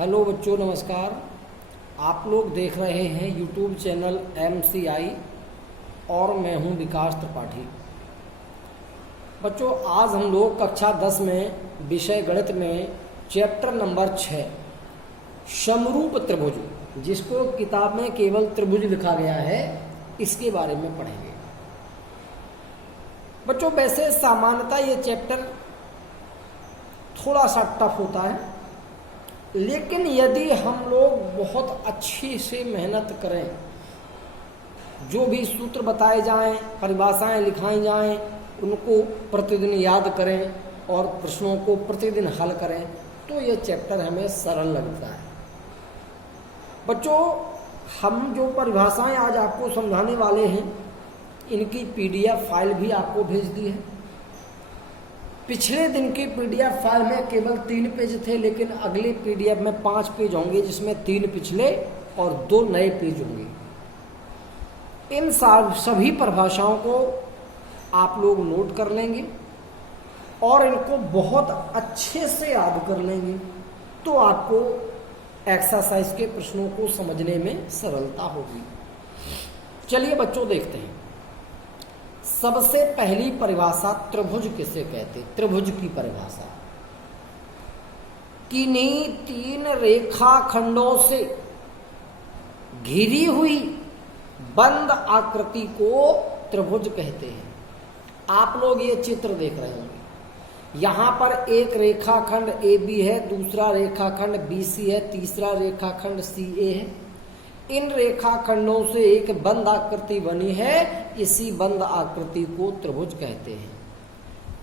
Hello बच्चों, नमस्कार। आप लोग देख रहे हैं यूट्यूब चैनल MCI और मैं हूं विकास त्रिपाठी। बच्चों, आज हम लोग कक्षा 10 में विषय गणित में चैप्टर नंबर 6 समरूप त्रिभुज, जिसको किताब में केवल त्रिभुज लिखा गया है, इसके बारे में पढ़ेंगे। बच्चों, वैसे सामान्यतः ये चैप्टर थोड़ा सा टफ होता है, लेकिन यदि हम लोग बहुत अच्छी से मेहनत करें, जो भी सूत्र बताए जाएं, परिभाषाएं लिखाई जाएं, उनको प्रतिदिन याद करें और प्रश्नों को प्रतिदिन हल करें, तो ये चैप्टर हमें सरल लगता है। बच्चों, हम जो परिभाषाएं आज आपको समझाने वाले हैं, इनकी PDF फाइल भी आपको भेज दी है। पिछले दिन की PDF फाइल में केवल 3 पेज थे, लेकिन अगले PDF में 5 पेज होंगे, जिसमें 3 पिछले और 2 नए पेज होंगे। इन सभी परिभाषाओं को आप लोग नोट कर लेंगे और इनको बहुत अच्छे से याद कर लेंगे, तो आपको एक्सरसाइज के प्रश्नों को समझने में सरलता होगी। चलिए बच्चों, देखते हैं। सबसे पहली परिभाषा त्रिभुज किसे कहते? त्रिभुज की परिभाषा, किन्हीं 3 रेखाखंडों से घिरी हुई बंद आकृति को त्रिभुज कहते हैं। आप लोग ये चित्र देख रहे होंगे। यहां पर एक रेखाखंड AB है, दूसरा रेखाखंड BC है, तीसरा रेखाखंड CA है। इन रेखाखंडों से एक बंद आकृति बनी है, इसी बंद आकृति को त्रिभुज कहते हैं।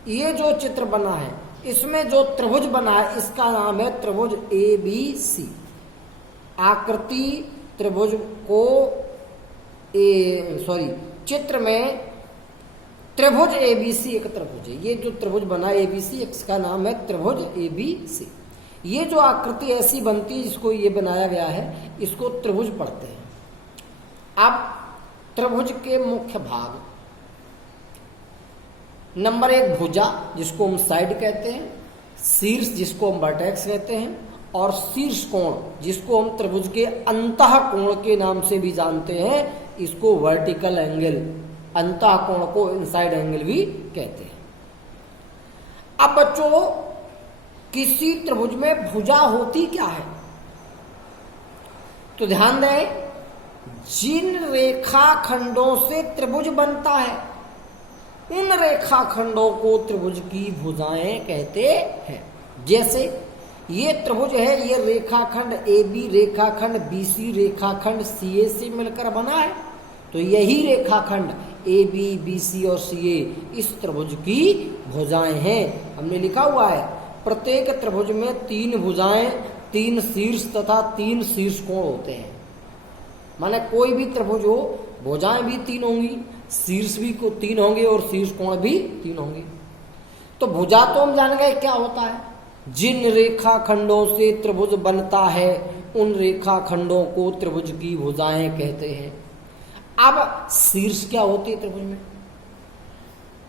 ये जो चित्र बना है, इसमें जो त्रिभुज बना है, इसका नाम है त्रिभुज ABC। आकृति त्रिभुज को चित्र में त्रिभुज ABC एक त्रिभुज है। ये जो त्रिभुज बना है ABC, इसका नाम है त्रिभुज ABC। ये जो आकृति ऐसी बनती है, जिसको ये बनाया गया है, इसको त्रिभुज पढ़ते हैं। अब त्रिभुज के मुख्य भाग, नंबर 1 भुजा, जिसको हम साइड कहते हैं, शीर्ष जिसको हम वर्टेक्स कहते हैं, और शीर्ष कोण जिसको हम त्रिभुज के अंतः कोण के नाम से भी जानते हैं, इसको वर्टिकल एंगल, अंतः कोण को इनसाइड एंगल भी कहते हैं। अब बच्चों, किसी त्रिभुज में भुजा होती क्या है? तो ध्यान दें, जिन रेखाखंडों से त्रिभुज बनता है, उन रेखाखंडों को त्रिभुज की भुजाएं कहते हैं। जैसे ये त्रिभुज है, ये रेखाखंड AB, रेखाखंड BC, रेखाखंड CA से मिलकर बना है, तो यही रेखाखंड AB, BC और CA इस त्रिभुज की भुजाएं हैं। हमने लिखा हुआ है, प्रत्येक त्रिभुज में 3 भुजाएं, 3 शीर्ष तथा 3 शीर्ष कोण होते हैं। माने कोई भी त्रिभुज हो, भुजाएं भी 3 होंगी, शीर्ष भी 3 होंगे और शीर्ष कोण भी 3 होंगे। तो भुजा तो हम जान गए क्या होता है। जिन रेखाखंडों से त्रिभुज बनता है, उन रेखाखंडों को त्रिभुज की भुजाएं कहते हैं। अब शीर्ष क्या होती है त्रिभुज में?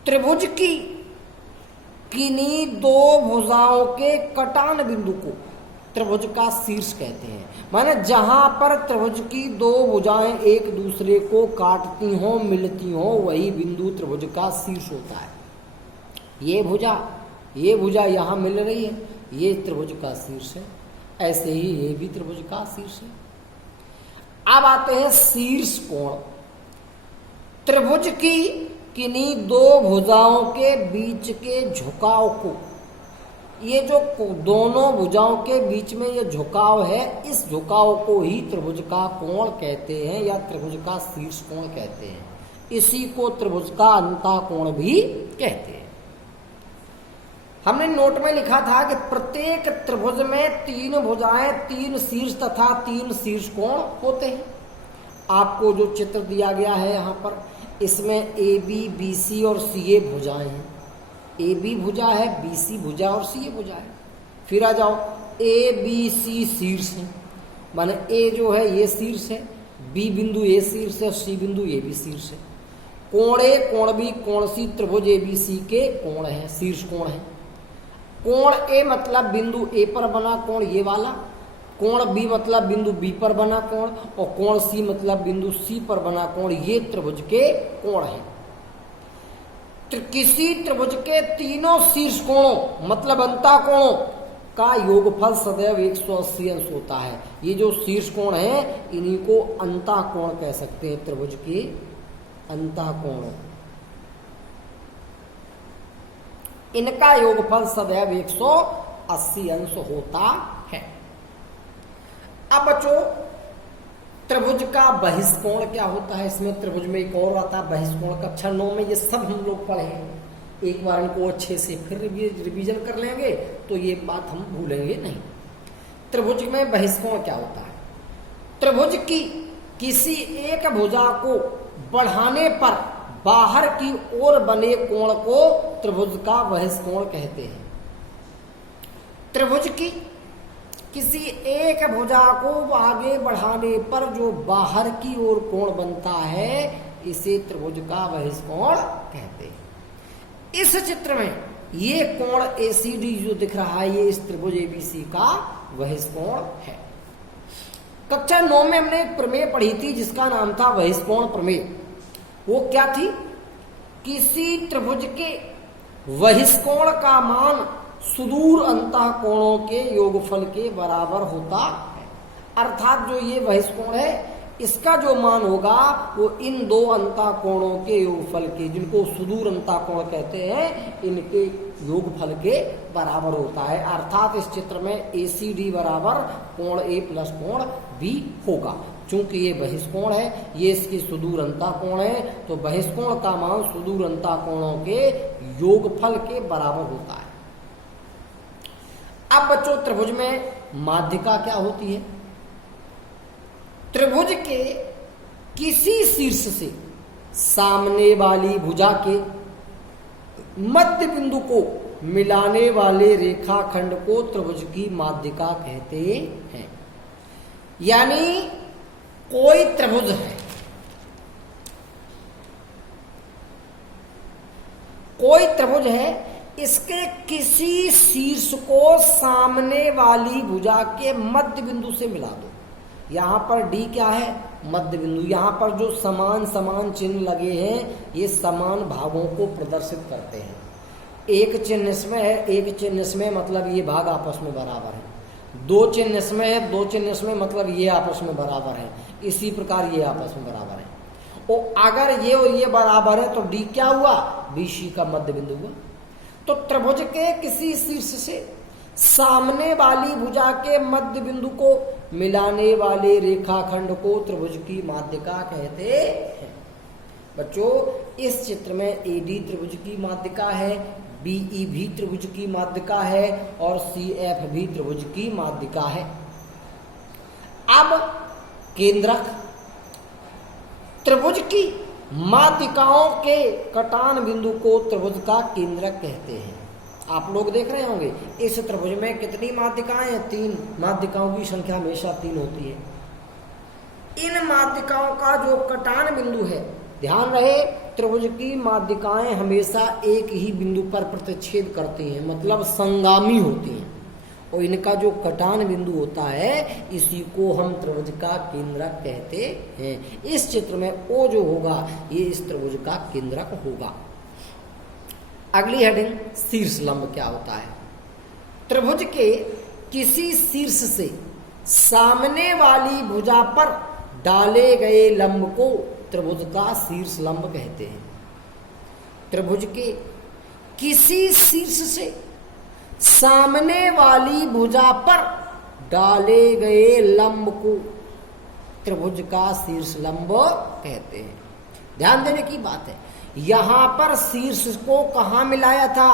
त्रिभुज की किन्हीं 2 भुजाओं के कटान बिंदु को त्रिभुज का शीर्ष कहते हैं। माने जहां पर त्रिभुज की 2 भुजाएं एक दूसरे को काटती हो, मिलती हो, वही बिंदु त्रिभुज का शीर्ष होता है। ये भुजा यहां मिल रही है, ये त्रिभुज का शीर्ष है। ऐसे ही ये भी त्रिभुज का शीर्ष है। अब आते हैं शीर्ष कोण। त्रिभुज की किन्हीं 2 भुजाओं के बीच के झुकाव को, ये जो दोनों भुजाओं के बीच में ये झुकाव है, इस झुकाव को ही त्रिभुज का कोण कहते हैं या त्रिभुज का शीर्ष कोण कहते हैं। इसी को त्रिभुज का अंतः कोण भी कहते हैं। हमने नोट में लिखा था कि प्रत्येक त्रिभुज में 3 भुजाएं, 3 शीर्ष तथा 3 शीर्ष कोण होते हैं। आपको जो चित्र दिया गया है यहाँ पर, इसमें AB, BC और CA भुजाएं हैं। AB भुजा है, BC भुजा और CA भुजा है। फिर आ जाओ, ABC शीर्ष है, माने A जो है ये शीर्ष है, B बिंदु A शीर्ष है, C बिंदु A भी शीर्ष है। कोण A, कोण B, कोण C त्रिभुज ABC के कोण है, शीर्ष कोण है। कोण ए मतलब बिंदु ए पर बना कोण ये वाला, कोण बी मतलब बिंदु बी पर बना कोण, और कोण सी मतलब बिंदु सी पर बना कोण, ये त्रिभुज के कोण है। किसी त्रिभुज के तीनों शीर्ष कोणों मतलब अंतःकोणों का योगफल सदैव 180 अंश होता है। ये जो शीर्ष कोण है इन्हीं को अंतःकोण कह सकते हैं, त्रिभुज के अंतःकोण। इनका योगफल सदैव 180 अंश होता है। अब बच्चों त्रिभुज का बहिष्कोण क्या होता है, इसमें त्रिभुज में एक और आता है बहिष्कोण। कक्षा 9 में ये सब हम लोग पढ़े हैं, एक बार इनको अच्छे से फिर रिवीजन कर लेंगे तो ये बात हम भूलेंगे नहीं। त्रिभुज में बहिष्कोण क्या होता है? त्रिभुज की किसी एक भुजा को बढ़ाने पर बाहर की ओर बने कोण को त्रिभुज का बहिष्कोण कहते हैं। त्रिभुज की किसी एक भुजा को आगे बढ़ाने पर जो बाहर की ओर कोण बनता है इसे त्रिभुज का बहिष्कोण कहते हैं। इस चित्र में ये कोण ACD जो दिख रहा है ये इस त्रिभुज ABC का बहिष्कोण है। कक्षा 9 में हमने एक प्रमेय पढ़ी थी जिसका नाम था बहिष्कोण प्रमेय। वो क्या थी? किसी त्रिभुज के बहिष्कोण का मान सुदूर अंतःकोणों के योगफल के बराबर होता है। अर्थात जो ये बहिष्कोण है इसका जो मान होगा वो इन दो अंतःकोणों के योगफल के, जिनको सुदूर अंतःकोण कहते हैं, इनके योगफल के बराबर होता है। अर्थात इस चित्र में ACD बराबर कोण A प्लस कोण B होगा। चूंकि ये बहिष्कोण है, ये इसकी सुदूर अंतःकोण है, तो बहिष्कोण का मान सुदूर अंतःकोणों के योगफल के बराबर होता है। अब बच्चों त्रिभुज में माध्यिका क्या होती है? त्रिभुज के किसी शीर्ष से सामने वाली भुजा के मध्य बिंदु को मिलाने वाले रेखाखंड को त्रिभुज की माध्यिका कहते हैं। यानी कोई त्रिभुज है, कोई त्रिभुज है, इसके किसी शीर्ष को सामने वाली भुजा के मध्य बिंदु से मिला दो। यहाँ पर D क्या है? मध्य बिंदु। यहाँ पर जो समान समान चिन्ह लगे हैं ये समान भागों को प्रदर्शित करते हैं। एक चिन्ह इसमें है, एक चिन्ह इसमें, मतलब ये भाग आपस में बराबर है। दो चिन्ह इसमें है, दो चिन्ह इसमें, मतलब ये आपस में बराबर है। इसी प्रकार ये आपस में बराबर है। और अगर ये और ये बराबर है तो D क्या हुआ? BC का मध्य बिंदु हुआ। तो त्रिभुज के किसी शीर्ष से सामने वाली भुजा के मध्य बिंदु को मिलाने वाले रेखाखंड को त्रिभुज की माध्यिका कहते हैं। बच्चों इस चित्र में AD त्रिभुज की माध्यिका है, BE भी त्रिभुज की माध्यिका है और CF भी त्रिभुज की माध्यिका है। अब केंद्रक, त्रिभुज की माध्यिकाओं के कटान बिंदु को त्रिभुज का केंद्रक कहते हैं। आप लोग देख रहे होंगे इस त्रिभुज में कितनी माध्यिकाएं हैं? 3। माध्यिकाओं की संख्या हमेशा 3 होती है। इन माध्यिकाओं का जो कटान बिंदु है, ध्यान रहे त्रिभुज की माध्यिकाएं हमेशा एक ही बिंदु पर प्रतिच्छेद करती हैं, मतलब संगामी होती हैं, और इनका जो कटान बिंदु होता है इसी को हम त्रिभुज का केंद्रक कहते हैं। इस चित्र में O जो होगा ये इस त्रिभुज का केंद्रक होगा। अगली हेडिंग शीर्ष लंब क्या होता है? त्रिभुज के किसी शीर्ष से सामने वाली भुजा पर डाले गए लंब को त्रिभुज का शीर्ष लंब कहते हैं। त्रिभुज के किसी शीर्ष से सामने वाली भुजा पर डाले गए लंब को त्रिभुज का शीर्ष लंब कहते हैं। ध्यान देने की बात है, यहां पर शीर्ष को कहां मिलाया था?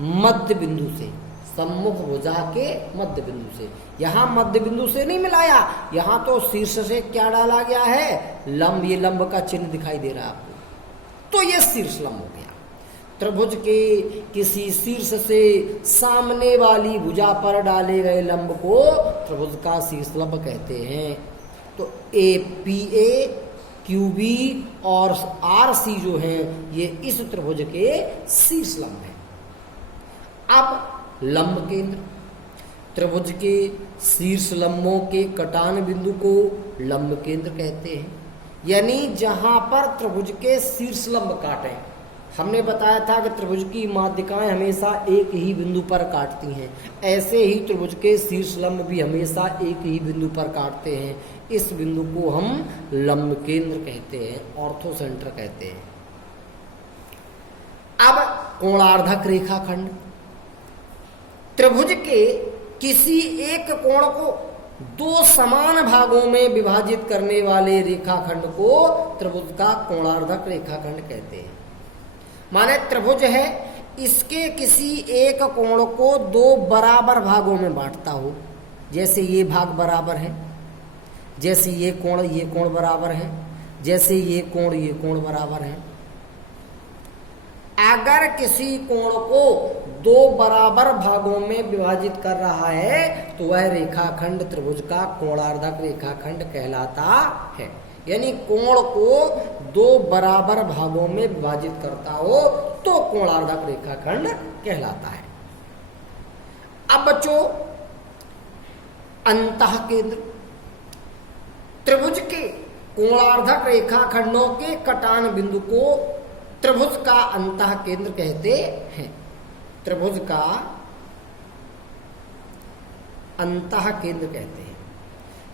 मध्य बिंदु से, सम्मुख भुजा के मध्य बिंदु से। यहां मध्य बिंदु से नहीं मिलाया, यहां तो शीर्ष से क्या डाला गया है? लंब। ये लंब का चिन्ह दिखाई दे रहा है आपको, तो ये शीर्ष लंब हो गया। त्रिभुज के किसी शीर्ष से सामने वाली भुजा पर डाले गए लंब को त्रिभुज का शीर्ष लंब कहते हैं। तो APA, QB और RC जो हैं ये इस त्रिभुज के शीर्ष लंब हैं। अब लंब केंद्र, त्रिभुज के शीर्ष लंबों के कटान बिंदु को लंब केंद्र कहते हैं। यानी जहां पर त्रिभुज के शीर्ष लंब काटे, हमने बताया था कि त्रिभुज की माध्यिकाएं हमेशा एक ही बिंदु पर काटती हैं, ऐसे ही त्रिभुज के शीर्ष लंब भी हमेशा एक ही बिंदु पर काटते हैं। इस बिंदु को हम लंब केंद्र कहते हैं, ऑर्थो सेंटर कहते हैं। अब कोणार्धक रेखाखंड, त्रिभुज के किसी एक कोण को दो समान भागों में विभाजित करने वाले रेखाखंड को त्रिभुज का कोणार्धक रेखाखंड कहते हैं। माने त्रिभुज है, इसके किसी एक कोण को दो बराबर भागों में बांटता हो, जैसे ये भाग बराबर है, जैसे ये कोण बराबर है, जैसे ये कोण बराबर है। अगर किसी कोण को दो बराबर भागों में विभाजित कर रहा है तो वह रेखाखंड त्रिभुज का कोणार्धक रेखाखंड कहलाता है। यानी कोण को दो बराबर भागों में विभाजित करता हो तो कोणार्धक रेखाखंड कहलाता है। अब बच्चों, अंतः केंद्र, त्रिभुज के कोणार्धक रेखाखंडों के कटान बिंदु को त्रिभुज का अंतः केंद्र कहते हैं। त्रिभुज का अंतः केंद्र कहते हैं।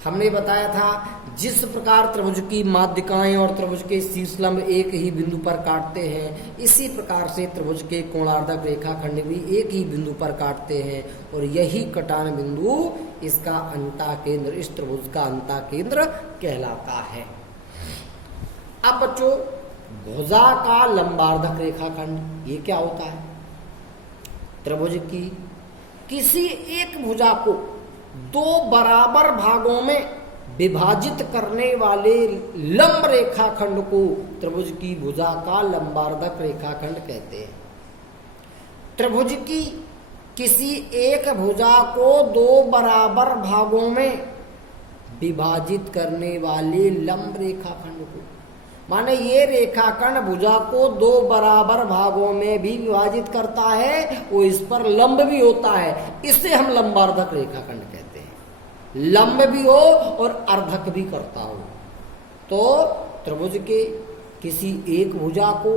हमने बताया था जिस प्रकार त्रिभुज की माध्यिकाएं और त्रिभुज के शीर्ष लंब एक ही बिंदु पर काटते हैं, इसी प्रकार से त्रिभुज के कोणार्धक रेखाखंड भी एक ही बिंदु पर काटते हैं और यही कटान बिंदु इसका अंतः केंद्र, इस त्रिभुज का अंतः केंद्र कहलाता है। अब बच्चों, भुजा का लंबार्धक रेखाखंड, ये क्या होता है? त्रिभुज की किसी एक भुजा को दो बराबर भागों में विभाजित करने वाले लंब रेखाखंड को त्रिभुज की भुजा का लंबार्धक रेखाखंड कहते हैं। त्रिभुज की किसी एक भुजा को दो बराबर भागों में विभाजित करने वाले लंब रेखाखंड को, माने ये रेखाखंड भुजा को दो बराबर भागों में भी विभाजित करता है, वो इस पर लंब भी होता है, इसे हम लंबार्धक रेखाखंड कहते हैं। लंब भी हो और अर्धक भी करता हो। तो त्रिभुज के किसी एक भुजा को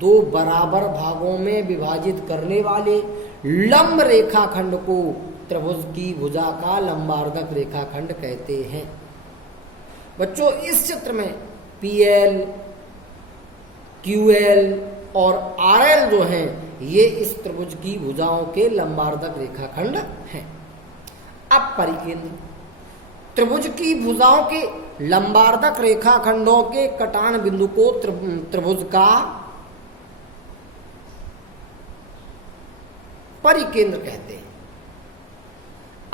दो बराबर भागों में विभाजित करने वाले लंब रेखाखंड को त्रिभुज की भुजा का लंबार्धक रेखाखंड कहते हैं। बच्चों, इस चित्र में PL, QL और RL जो हैं, ये इस त्रिभुज की भुजाओं के लंबार्धक रेखाखंड हैं। अब परिकेंद्र, त्रिभुज की भुजाओं के लंबार्धक रेखाखंडों के कटान बिंदु को त्रिभुज का परिकेंद्र कहते हैं।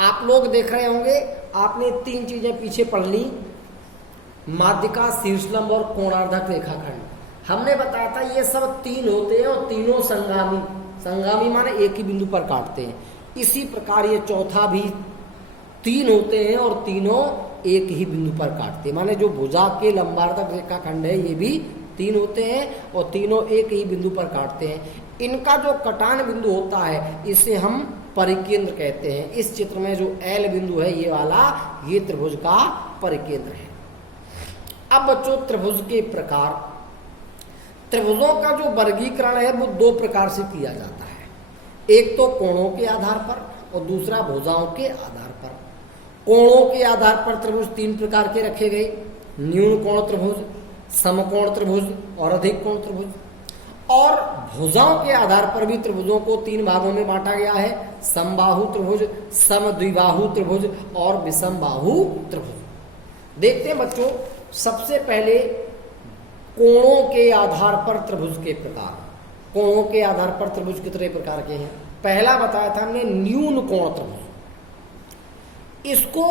आप लोग देख रहे होंगे, आपने तीन चीजें पीछे पढ़ ली, माध्यिका, शीर्षलंब और कोणार्धक रेखाखंड। हमने बताया था ये सब तीन होते हैं और तीनों संगामी माने एक ही बिंदु पर काटते हैं। इसी प्रकार ये चौथा भी तीन होते हैं और तीनों एक ही बिंदु पर काटते हैं। माने जो भुजा के लंबार्धक रेखाखंड है ये भी तीन होते हैं और तीनों एक ही बिंदु पर काटते हैं। इनका जो कटान बिंदु होता है इसे हम परिकेंद्र कहते हैं। इस चित्र में जो L बिंदु है ये वाला, ये त्रिभुज का परिकेंद्र है। अब बच्चों, त्रिभुज के प्रकार, त्रिभुजों का जो वर्गीकरण है वो दो प्रकार से किया जाता है। एक तो कोणों के आधार पर और दूसरा भुजाओं के आधार पर। कोणों के आधार पर त्रिभुज तीन प्रकार के रखे गए, न्यून कोण त्रिभुज, समकोण त्रिभुज और अधिक कोण त्रिभुज। और भुजाओं के आधार पर भी त्रिभुजों को तीन भागों में बांटा गया है, समबाहु त्रिभुज, समद्विबाहु त्रिभुज और विषमबाहु त्रिभुज। देखते हैं बच्चों, सबसे पहले कोणों के आधार पर त्रिभुज के प्रकार। कोणों के आधार पर त्रिभुज कितने प्रकार के हैं? पहला बताया था हमने न्यून कोण त्रिभुज। इसको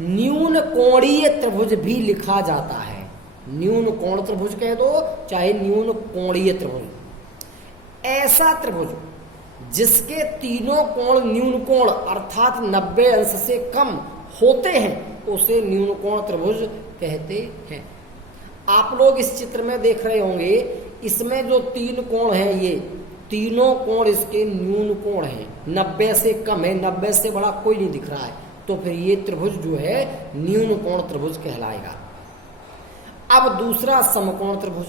न्यून कोणीय त्रिभुज भी लिखा जाता है। न्यून कोण त्रिभुज कह दो चाहे न्यून कोणीय त्रिभुज। ऐसा त्रिभुज जिसके तीनों कोण न्यून कोण अर्थात 90 अंश से कम होते हैं उसे न्यून कोण त्रिभुज कहते हैं। आप लोग इस चित्र में देख रहे होंगे, इसमें जो तीन कोण हैं ये तीनों कोण इसके न्यून कोण हैं, 90 से कम है, 90 से बड़ा कोई नहीं दिख रहा है, तो फिर ये त्रिभुज जो है न्यून कोण त्रिभुज कहलाएगा। अब दूसरा समकोण त्रिभुज,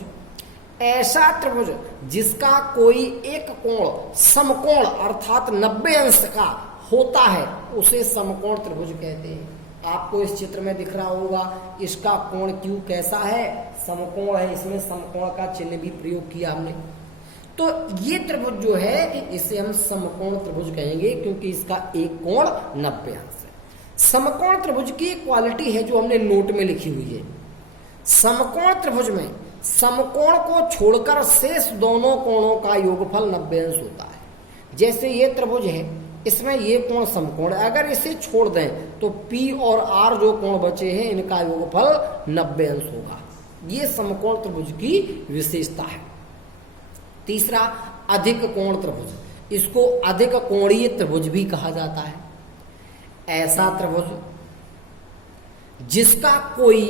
ऐसा त्रिभुज जिसका कोई एक कोण समकोण अर्थात 90 अंश का होता है उसे समकोण त्रिभुज कहते हैं। आपको इस चित्र में दिख रहा होगा इसका कोण क्यू कैसा है, समकोण है, इसमें समकोण का चिन्ह भी प्रयोग किया हमने। तो ये त्रिभुज जो है इसे हम समकोण त्रिभुज कहेंगे क्योंकि इसका एक कोण 90 अंश है। समकोण त्रिभुज की क्वालिटी है जो हमने नोट में लिखी हुई है। समकोण त्रिभुज में समकोण को छोड़कर शेष दोनों कोणों का योगफल 90 अंश होता है। जैसे ये त्रिभुज है, इसमें ये कोण समकोण है, अगर इसे छोड़ दें तो P और R जो कोण बचे हैं इनका योगफल 90 अंश होगा। ये समकोण त्रिभुज की विशेषता है। तीसरा अधिक कोण त्रिभुज, इसको अधिक कोणीय त्रिभुज भी कहा जाता है। ऐसा त्रिभुज जिसका कोई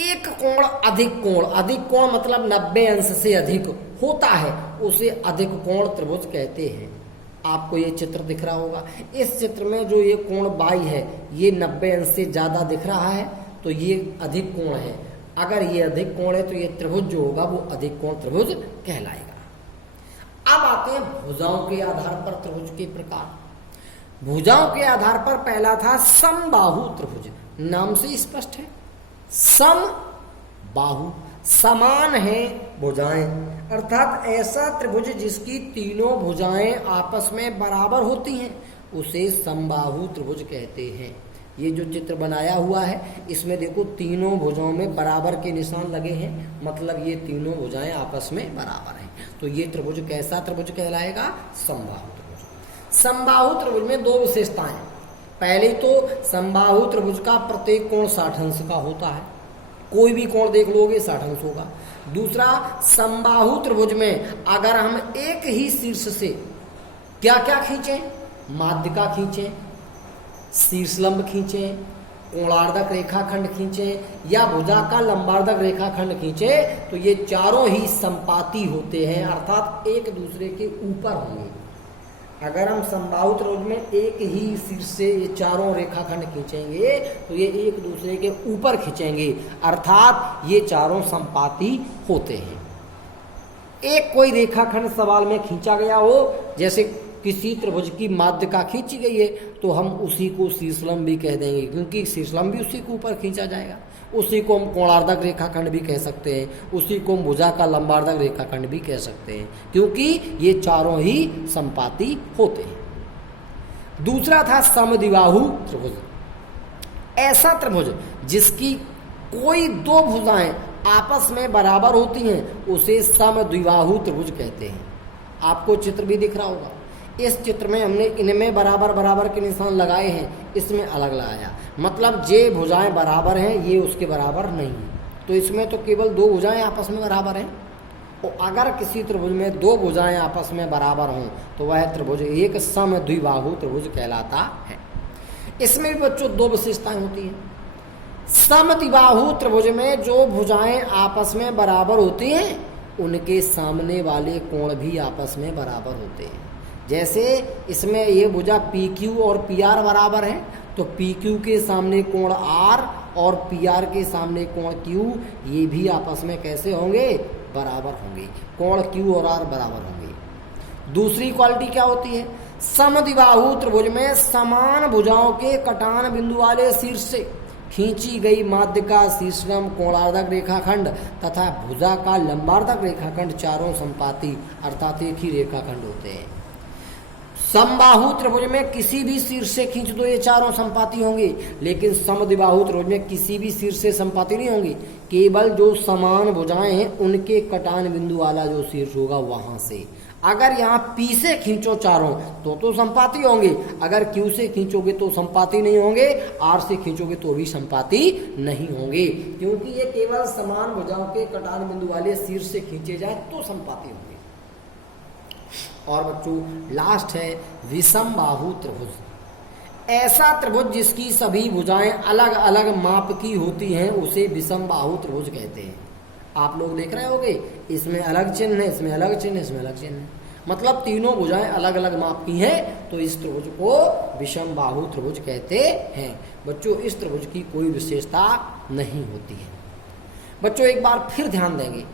एक कोण अधिक कोण मतलब 90 अंश से अधिक होता है उसे अधिक कोण त्रिभुज कहते हैं। आपको ये चित्र दिख रहा होगा, इस चित्र में जो ये कोण बाई है ये 90 अंश से ज्यादा दिख रहा है तो ये अधिक कोण है। अगर ये अधिक कोण है तो ये त्रिभुज जो होगा वो अधिक कोण त्रिभुज कहलाएगा। अब आते हैं भुजाओं के आधार पर त्रिभुज के प्रकार। भुजाओं के आधार पर पहला था समबाहु त्रिभुज, नाम से स्पष्ट है, सम बाहु समान है भुजाएं, अर्थात ऐसा त्रिभुज जिसकी तीनों भुजाएं आपस में बराबर होती हैं उसे समबाहु त्रिभुज कहते हैं। ये जो चित्र बनाया हुआ है इसमें देखो तीनों भुजाओं में बराबर के निशान लगे हैं, मतलब ये तीनों भुजाएं आपस में बराबर हैं, तो ये त्रिभुज कैसा त्रिभुज कहलाएगा, समबाहु त्रिभुज। समबाहु त्रिभुज में दो विशेषताएं, पहले तो समबाहु त्रिभुज का प्रत्येक कोण 60 अंश का होता है, कोई भी कोण देख लोगे 60 अंश होगा। दूसरा समबाहु त्रिभुज में अगर हम एक ही शीर्ष से क्या क्या खींचें, माध्यिका खींचें, शीर्षलंब खींचें, कोणार्धक रेखाखंड खींचें या भुजा का लंबार्धक रेखाखंड खींचें तो ये चारों ही संपाती होते हैं, अर्थात एक दूसरे के ऊपर होंगे। अगर हम समबाहु त्रिभुज में एक ही शीर्ष से ये चारों रेखाखंड खींचेंगे तो ये एक दूसरे के ऊपर खींचेंगे, अर्थात ये चारों संपाती होते हैं। एक कोई रेखाखंड सवाल में खींचा गया हो, जैसे किसी त्रिभुज की माध्यिका खींची गई है तो हम उसी को शीर्षलंब भी कह देंगे क्योंकि शीर्षलंब भी उसी के ऊपर खींचा जाएगा। उसी को हम कोणार्धक रेखाखंड भी कह सकते हैं, उसी को हम भुजा का लंबार्धक रेखाखंड भी कह सकते हैं क्योंकि ये चारों ही संपाती होते हैं। दूसरा था समद्विबाहु त्रिभुज, ऐसा त्रिभुज जिसकी कोई दो भुजाएं आपस में बराबर होती हैं उसे समद्विबाहु त्रिभुज कहते हैं। आपको चित्र भी दिख रहा होगा, इस चित्र में हमने इनमें बराबर बराबर के निशान लगाए हैं, इसमें अलग लगाया, मतलब जे भुजाएं बराबर हैं ये उसके बराबर नहीं है, तो इसमें तो केवल दो भुजाएं आपस में बराबर हैं। और अगर किसी त्रिभुज में दो भुजाएं आपस में बराबर हों तो वह त्रिभुज एक समद्विबाहु त्रिभुज कहलाता है। इसमें भी बच्चों दो विशेषताएं होती हैं। समद्विबाहु त्रिभुज में जो भुजाएं आपस में बराबर होती हैं उनके सामने वाले कोण भी आपस में बराबर होते हैं। जैसे इसमें ये भुजा PQ और PR बराबर है तो PQ के सामने कोण R और PR के सामने कोण Q, ये भी आपस में कैसे होंगे, बराबर होंगे, कोण Q और R बराबर होंगे। दूसरी क्वालिटी क्या होती है, समद्विबाहु त्रिभुज में समान भुजाओं के कटान बिंदु वाले शीर्ष से खींची गई माध्यिका, शीर्षलंब, कोणार्धक रेखाखंड तथा भुजा का लंबार्धक रेखाखंड चारों संपाती अर्थात एक ही रेखाखंड होते हैं। समबाहु त्रिभुज में किसी भी शीर्ष से खींच दो ये चारों संपाती होंगे, लेकिन समद्विबाहु त्रिभुज में किसी भी शीर्ष से संपाती नहीं होंगे, केवल जो समान भुजाएं हैं उनके कटान बिंदु वाला जो शीर्ष होगा वहां से। अगर यहाँ P से खींचो चारों तो संपाती होंगे, अगर Q से खींचोगे तो संपाती नहीं होंगे, R से खींचोगे तो भी संपाती नहीं होंगे, क्योंकि ये केवल समान भुजाओं के कटान बिंदु वाले शीर्ष से खींचे जाए तो संपाती होंगे। और बच्चों लास्ट है विषमबाहु त्रिभुज, ऐसा त्रिभुज जिसकी सभी भुजाएं अलग अलग माप की होती हैं उसे विषमबाहु त्रिभुज कहते हैं। आप लोग देख रहे होंगे इसमें अलग चिन्ह है, इसमें अलग चिन्ह है, इसमें अलग चिन्ह है। मतलब तीनों भुजाएं अलग अलग माप की हैं, तो इस त्रिभुज को विषम बाहु त्रिभुज कहते हैं। बच्चों इस त्रिभुज की कोई विशेषता नहीं होती है। बच्चों एक बार फिर ध्यान देंगे,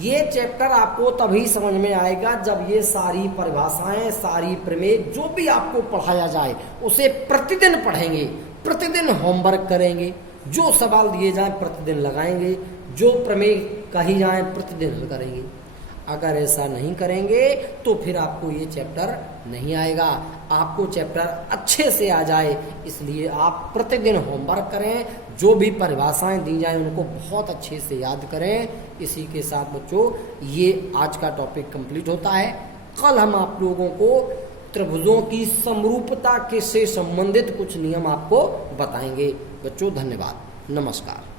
ये चैप्टर आपको तभी समझ में आएगा जब ये सारी परिभाषाएं, सारी प्रमेय जो भी आपको पढ़ाया जाए उसे प्रतिदिन पढ़ेंगे, प्रतिदिन होमवर्क करेंगे, जो सवाल दिए जाए प्रतिदिन लगाएंगे, जो प्रमेय कही जाए प्रतिदिन हल करेंगे। अगर ऐसा नहीं करेंगे तो फिर आपको ये चैप्टर नहीं आएगा। आपको चैप्टर अच्छे से आ जाए इसलिए आप प्रतिदिन होमवर्क करें, जो भी परिभाषाएं दी जाएं उनको बहुत अच्छे से याद करें। इसी के साथ बच्चों ये आज का टॉपिक कंप्लीट होता है। कल हम आप लोगों को त्रिभुजों की समरूपता के से संबंधित कुछ नियम आपको बताएंगे। बच्चों धन्यवाद, नमस्कार।